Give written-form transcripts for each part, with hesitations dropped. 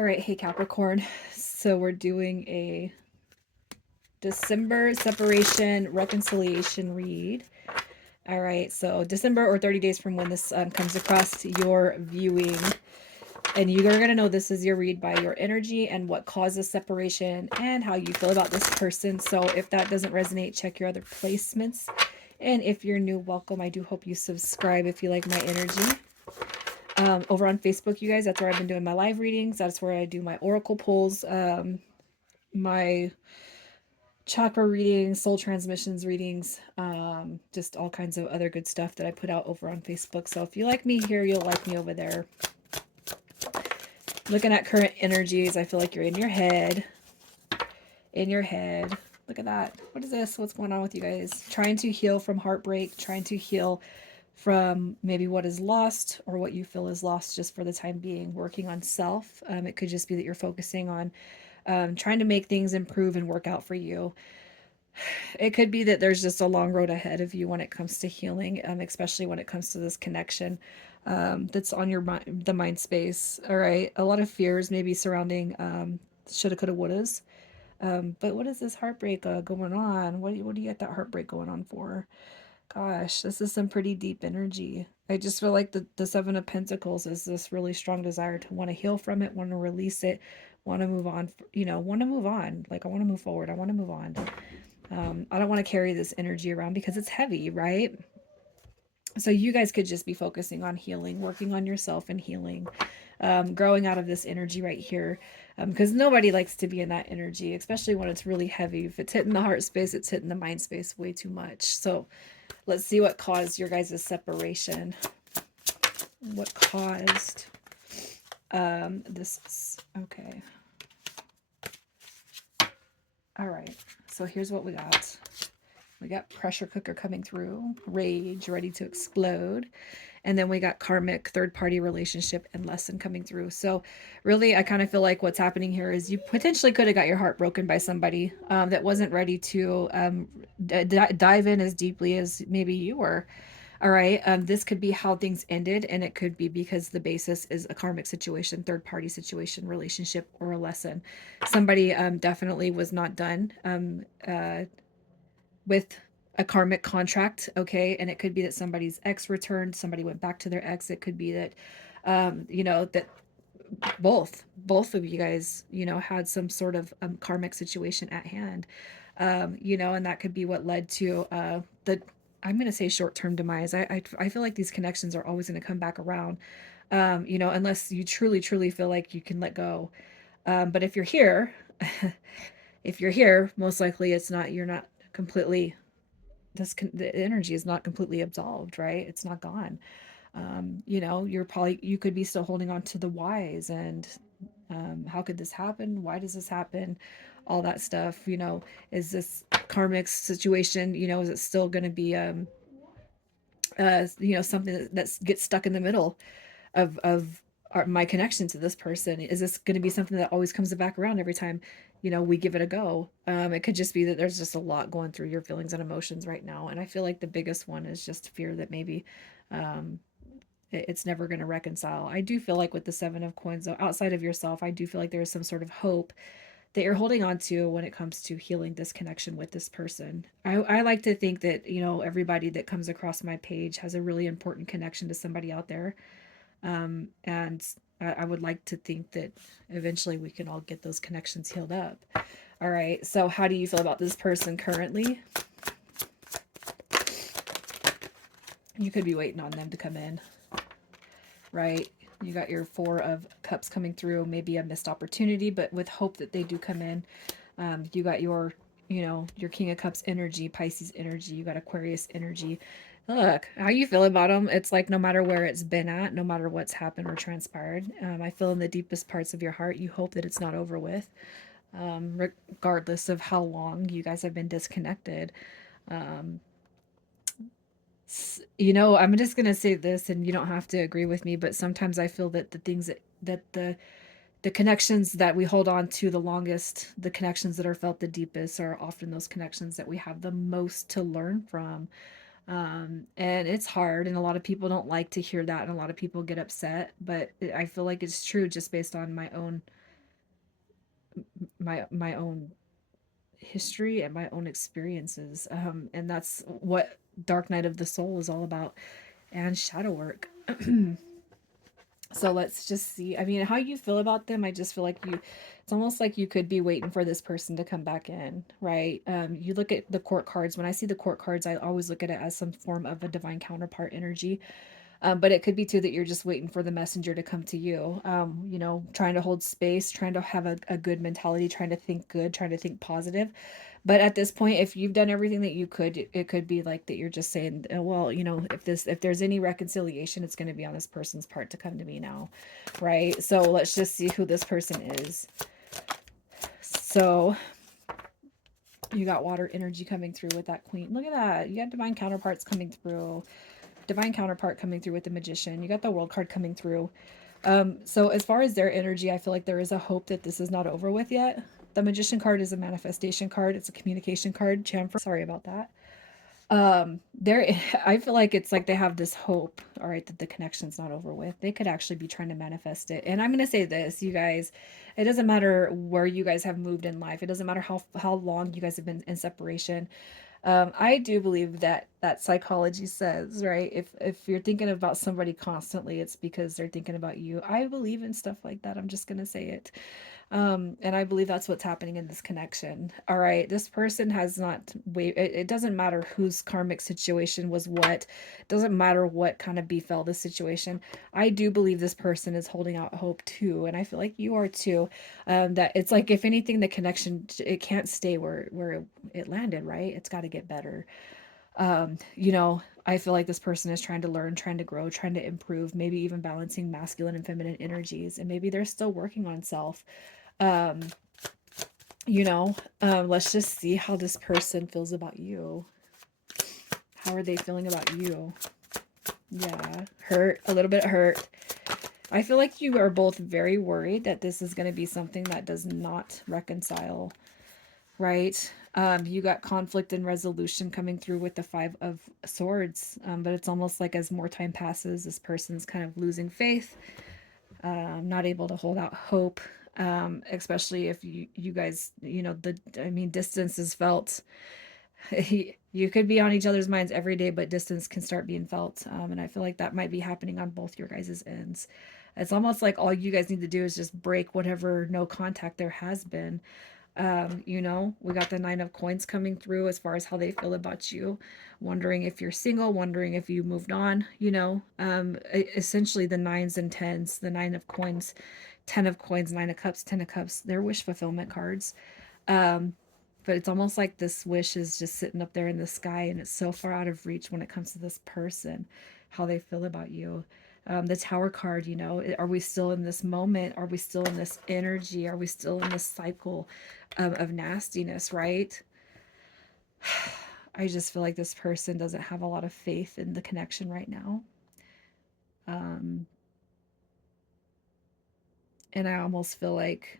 All right, hey Capricorn. So we're doing a December separation reconciliation read. All right, so December or 30 days from when this comes across your viewing. And you are going to know this is your read by your energy and what causes separation and how you feel about this person. So if that doesn't resonate, check your other placements. And if you're new, welcome. I do hope you subscribe if you like my energy. Over on Facebook, you guys, that's where I've been doing my live readings. That's where I do my oracle pulls, my chakra readings, soul transmissions readings, just all kinds of other good stuff that I put out over on Facebook. So if you like me here, you'll like me over there. Looking at current energies, I feel like you're in your head. In your head. Look at that. What is this? What's going on with you guys? Trying to heal from heartbreak, trying to heal from maybe what is lost or what you feel is lost just for the time being, working on self. It could just be that you're focusing on trying to make things improve and work out for you. It could be that there's just a long road ahead of you when it comes to healing, especially when it comes to this connection that's on your mind, the mind space. All right. A lot of fears maybe surrounding shoulda, coulda, wouldas. But what is this heartbreak going on? What do you get that heartbreak going on for? Gosh, this is some pretty deep energy. I just feel like the Seven of Pentacles is this really strong desire to want to heal from it, want to release it, want to move on, want to move on. Like, I want to move forward. I want to move on. I don't want to carry this energy around because it's heavy, right? So you guys could just be focusing on healing, working on yourself and healing, growing out of this energy right here. Because nobody likes to be in that energy, especially when it's really heavy. If it's hitting the heart space, it's hitting the mind space way too much. So let's see what caused your guys' separation. What caused this? Okay. All right. So here's what we got. We got pressure cooker coming through, rage, ready to explode. And then we got karmic, third party relationship, and lesson coming through. So really, I kind of feel like what's happening here is you potentially could have got your heart broken by somebody that wasn't ready to dive in as deeply as maybe you were. All right. This could be how things ended, and it could be because the basis is a karmic situation, third party situation, relationship, or a lesson. Somebody definitely was not done with a karmic contract, okay? And it could be that somebody's ex returned, somebody went back to their ex. It could be that, that both of you guys, had some sort of karmic situation at hand, and that could be what led to the I'm going to say short-term demise. I feel like these connections are always going to come back around, unless you truly feel like you can let go. But if you're here, if you're here, most likely you're not completely, the energy is not completely absolved, right? It's not gone. You could be still holding on to the whys and how could this happen? Why does this happen? All that stuff, is this karmic situation, is it still going to be, something that gets stuck in the middle of my connection to this person? Is this going to be something that always comes back around every time, we give it a go? It could just be that there's just a lot going through your feelings and emotions right now. And I feel like the biggest one is just fear that maybe, it's never going to reconcile. I do feel like with the Seven of Coins, though, outside of yourself, I do feel like there is some sort of hope that you're holding on to when it comes to healing this connection with this person. I like to think that, everybody that comes across my page has a really important connection to somebody out there. And I would like to think that eventually we can all get those connections healed up. All right. So how do you feel about this person currently? You could be waiting on them to come in, right? You got your Four of Cups coming through, maybe a missed opportunity, but with hope that they do come in. You got your King of Cups energy, Pisces energy, you got Aquarius energy. Look, how you feel about them, it's like no matter where it's been at, no matter what's happened or transpired, I feel in the deepest parts of your heart, you hope that it's not over with, regardless of how long you guys have been disconnected. I'm just going to say this, and you don't have to agree with me, but sometimes I feel that the things that the connections that we hold on to the longest, the connections that are felt the deepest, are often those connections that we have the most to learn from. And it's hard, and a lot of people don't like to hear that, and a lot of people get upset, but I feel like it's true just based on my own my own history and my own experiences. And that's what Dark Night of the Soul is all about, and shadow work. So let's just see. I mean, how you feel about them, I just feel like it's almost like you could be waiting for this person to come back in, right? You look at the court cards. When I see the court cards, I always look at it as some form of a divine counterpart energy. But it could be too that you're just waiting for the messenger to come to you. Trying to hold space, trying to have a good mentality, trying to think good, trying to think positive. But at this point, if you've done everything that you could, it could be like that you're just saying, well, if there's any reconciliation, it's going to be on this person's part to come to me now, right? So let's just see who this person is. So you got water energy coming through with that queen. Look at that. You got divine counterparts coming through. Divine counterpart coming through with the magician. You got the world card coming through. So as far as their energy, I feel like there is a hope that this is not over with yet. The magician card is a manifestation card. It's a communication card. Sorry about that. There, I feel like it's like they have this hope, all right, that the connection's not over with. They could actually be trying to manifest it. And I'm gonna say this, you guys, it doesn't matter where you guys have moved in life. It doesn't matter how long you guys have been in separation. I do believe that psychology says, right, if you're thinking about somebody constantly, it's because they're thinking about you. I believe in stuff like that. I'm just gonna say it. And I believe that's what's happening in this connection. All right, this person has not wait. It doesn't matter whose karmic situation was what. It doesn't matter what kind of befell the situation. I do believe this person is holding out hope too, and I feel like you are too. That it's like if anything, the connection, it can't stay where it landed. Right? It's got to get better. I feel like this person is trying to learn, trying to grow, trying to improve, maybe even balancing masculine and feminine energies, and maybe they're still working on self. um let's just see how this person feels about you. How are they feeling about you? Yeah, hurt, a little bit hurt. I feel like you are both very worried that this is going to be something that does not reconcile, right? You got conflict and resolution coming through with the Five of Swords, but it's almost like as more time passes, this person's kind of losing faith, not able to hold out hope, especially if you guys, distance is felt. You could be on each other's minds every day, but distance can start being felt. And I feel like that might be happening on both your guys' ends. It's almost like all you guys need to do is just break whatever no contact there has been. We got the Nine of Coins coming through as far as how they feel about you, wondering if you're single, wondering if you moved on, essentially the nines and tens, the Nine of Coins, Ten of Coins, Nine of Cups, Ten of Cups, they're wish fulfillment cards. Um, but it's almost like this wish is just sitting up there in the sky and it's so far out of reach when it comes to this person, how they feel about you. The Tower card, are we still in this moment? Are we still in this energy? Are we still in this cycle of nastiness, right? I just feel like this person doesn't have a lot of faith in the connection right now. Um, and I almost feel like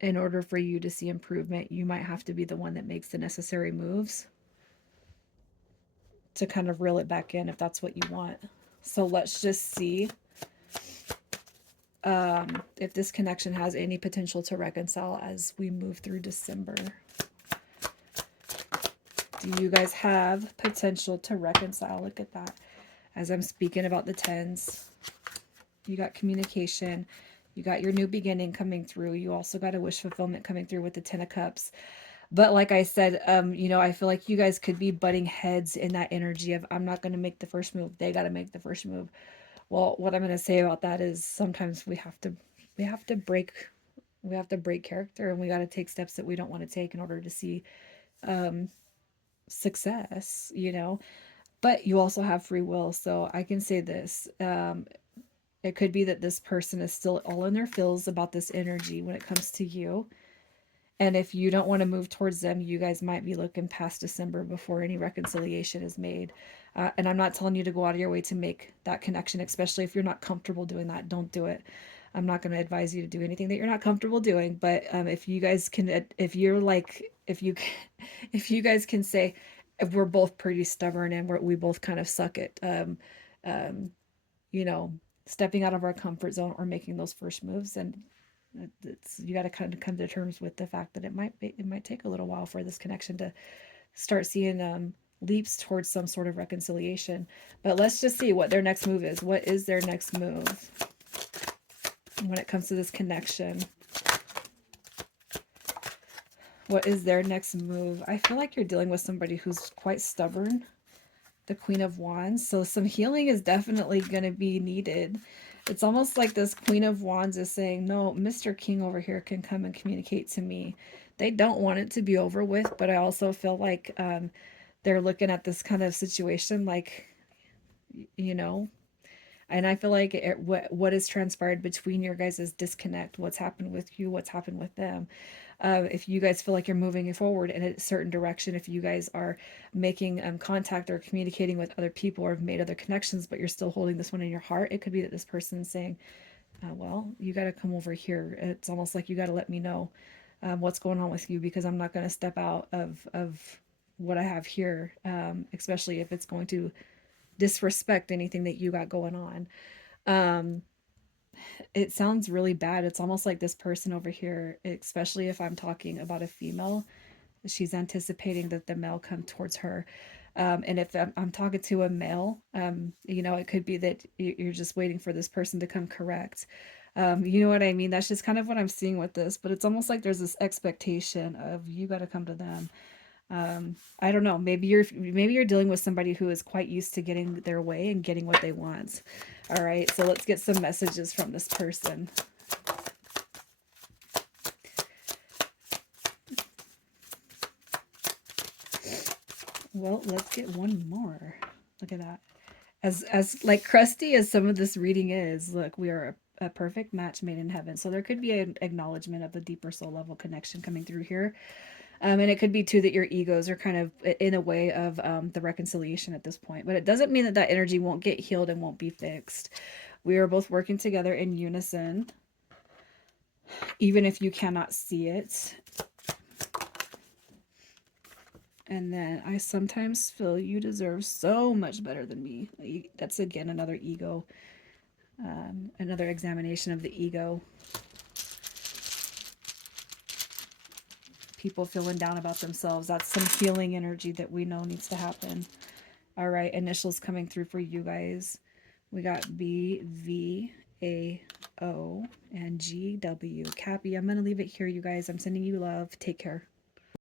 in order for you to see improvement, you might have to be the one that makes the necessary moves to kind of reel it back in if that's what you want. So let's just see if this connection has any potential to reconcile as we move through December. Do you guys have potential to reconcile? Look at that. As I'm speaking about the tens, you got communication. You got your new beginning coming through. You also got a wish fulfillment coming through with the Ten of Cups. But like I said, I feel like you guys could be butting heads in that energy of I'm not going to make the first move. They got to make the first move. Well, what I'm going to say about that is sometimes we have to break character, and we got to take steps that we don't want to take in order to see um, success. But you also have free will. So I can say this. It could be that this person is still all in their feels about this energy when it comes to you. And if you don't want to move towards them, you guys might be looking past December before any reconciliation is made. And I'm not telling you to go out of your way to make that connection, especially if you're not comfortable doing that. Don't do it. I'm not going to advise you to do anything that you're not comfortable doing. But if you guys can, if you guys can say, if we're both pretty stubborn and we both kind of suck at, um, you know, stepping out of our comfort zone or making those first moves, and You got to kind of come to terms with the fact that it might take a little while for this connection to start seeing leaps towards some sort of reconciliation. But let's just see what their next move is. What is their next move when it comes to this connection? What is their next move? I feel like you're dealing with somebody who's quite stubborn. The Queen of Wands. So some healing is definitely going to be needed. It's almost like this Queen of Wands is saying, no, Mr. King over here can come and communicate to me. They don't want it to be over with, but I also feel like they're looking at this kind of situation like, you know, and I feel like what has transpired between your guys' disconnect, what's happened with you, what's happened with them. If you guys feel like you're moving forward in a certain direction, if you guys are making contact or communicating with other people or have made other connections, but you're still holding this one in your heart, it could be that this person's saying, well, you got to come over here. It's almost like you got to let me know what's going on with you, because I'm not going to step out of what I have here, especially if it's going to disrespect anything that you got going on. Um, it sounds really bad. It's almost like this person over here, especially if I'm talking about a female, she's anticipating that the male come towards her. And if I'm talking to a male, you know, it could be that you're just waiting for this person to come correct. You know what I mean? That's just kind of what I'm seeing with this, but it's almost like there's this expectation of you got to come to them. I don't know. Maybe you're dealing with somebody who is quite used to getting their way and getting what they want. All right, so let's get some messages from this person. Well, let's get one more. Look at that. As like crusty as some of this reading is, look, we are a perfect match made in heaven. So there could be an acknowledgement of the deeper soul level connection coming through here. And it could be too that your egos are kind of in a way of the reconciliation at this point. But it doesn't mean that that energy won't get healed and won't be fixed. We are both working together in unison, even if you cannot see it. And then I sometimes feel you deserve so much better than me. That's again another ego, another examination of the ego. People feeling down about themselves. That's some healing energy that we know needs to happen. All right, initials coming through for you guys. We got B, V, A, O, and G, W. Cappy, I'm going to leave it here, you guys. I'm sending you love. Take care.